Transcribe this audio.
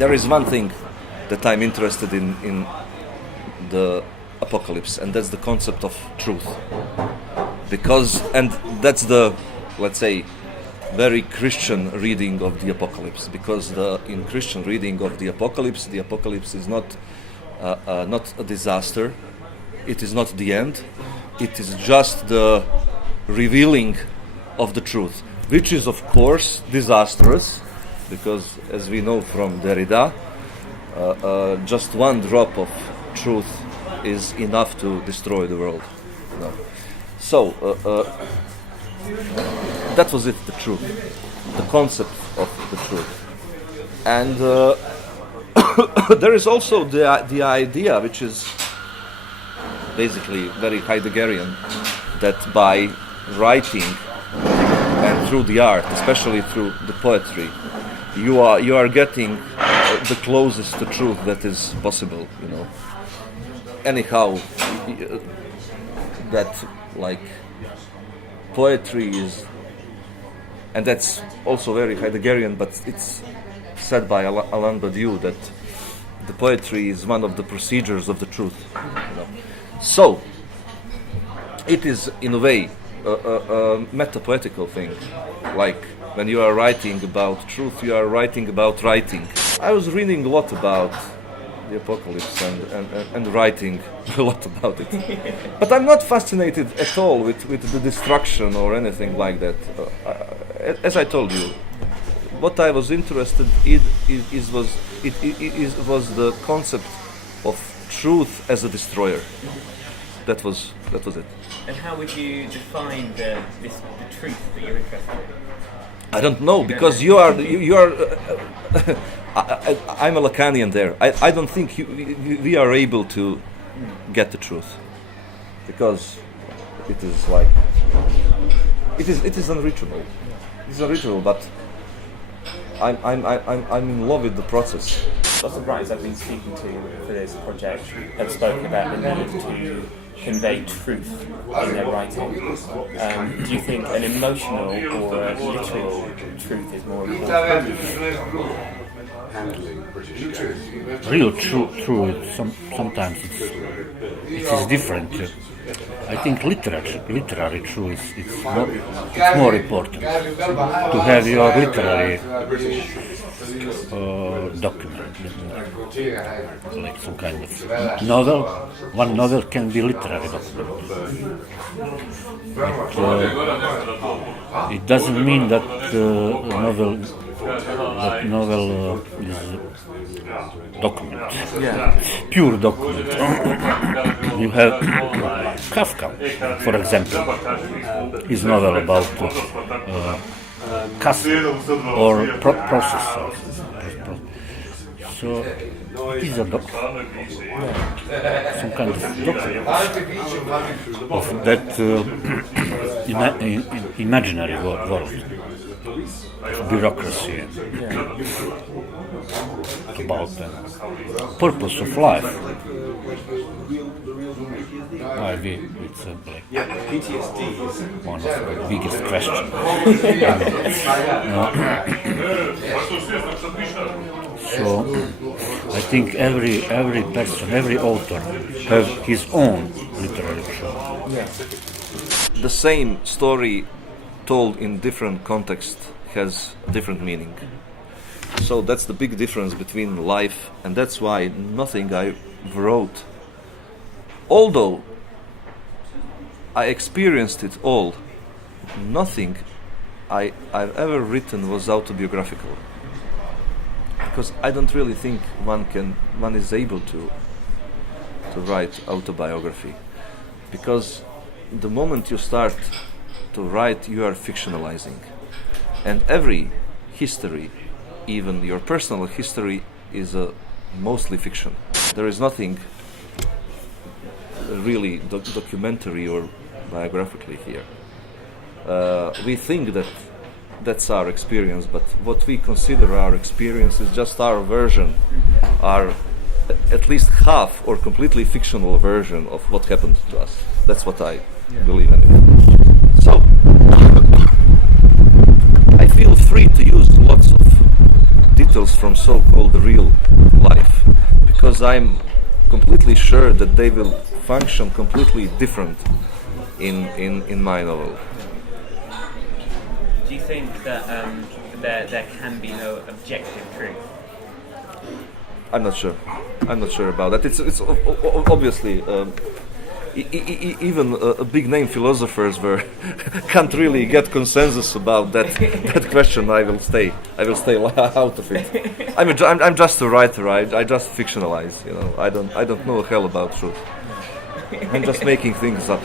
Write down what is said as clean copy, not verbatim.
There is one thing that I'm interested in the apocalypse, and that's the concept of truth. And that's the, let's say, very Christian reading of the apocalypse, because in Christian reading of the apocalypse is not a disaster, it is not the end, it is just the revealing of the truth, which is of course disastrous, because as we know from Derrida, just one drop of truth is enough to destroy the world. No. So that was it, the truth, the concept of the truth. And there is also the idea, which is basically very Heideggerian, that by writing and through the art, especially through the poetry, you are getting the closest to truth that is possible, you know. Anyhow, that like poetry is, and that's also very Heideggerian, but it's said by Alain Badiou that the poetry is one of the procedures of the truth, you know. So it is in a way a meta-poetical thing, like when you are writing about truth, you are writing about writing. I was reading a lot about the apocalypse and writing a lot about it, but I'm not fascinated at all with the destruction or anything like that. As I told you, what I was interested in was the concept of truth as a destroyer. That was it. And how would you define the truth that you're interested in? I don't know, because you are. I'm a Lacanian there. I don't think we are able to get the truth, because it is like it is unreachable. It's unreachable, but I'm in love with the process. Lots of writers I've been speaking to for this project have spoken about the need to convey truth in their writing. Do you think an emotional or a literal truth is more important? Real truth, sometimes it is different. I think literary truth it's more important to have your literary document, like some kind of novel. One novel can be literary document, but it doesn't mean that novel is document, pure document. You have Kafka, for example, his novel about castle or process. So it is a some kind of document of that imaginary world, bureaucracy, about the purpose of life. Why it's one of the biggest questions. So I think every person, every author has his own literary truth. The same story told in different contexts has different meaning. So that's the big difference between life, and that's why nothing I wrote, although I experienced it all, nothing I've ever written was autobiographical. Because I don't really think one is able to write autobiography. Because the moment you start to write, you are fictionalizing. And every history, even your personal history, is mostly fiction. There is nothing really documentary or biographically here. We think that that's our experience, but what we consider our experience is just our version, our at least half or completely fictional version of what happened to us. That's what I believe anyway. So I feel free to use lots of titles from so-called real life, because I'm completely sure that they will function completely different in my novel. Do you think that there can be no objective truth? I'm not sure. I'm not sure about that. It's obviously even big name philosophers can't really get consensus about that question. I will stay out of it. I'm just a writer. I just fictionalize. I don't know a hell about truth. I'm just making things up.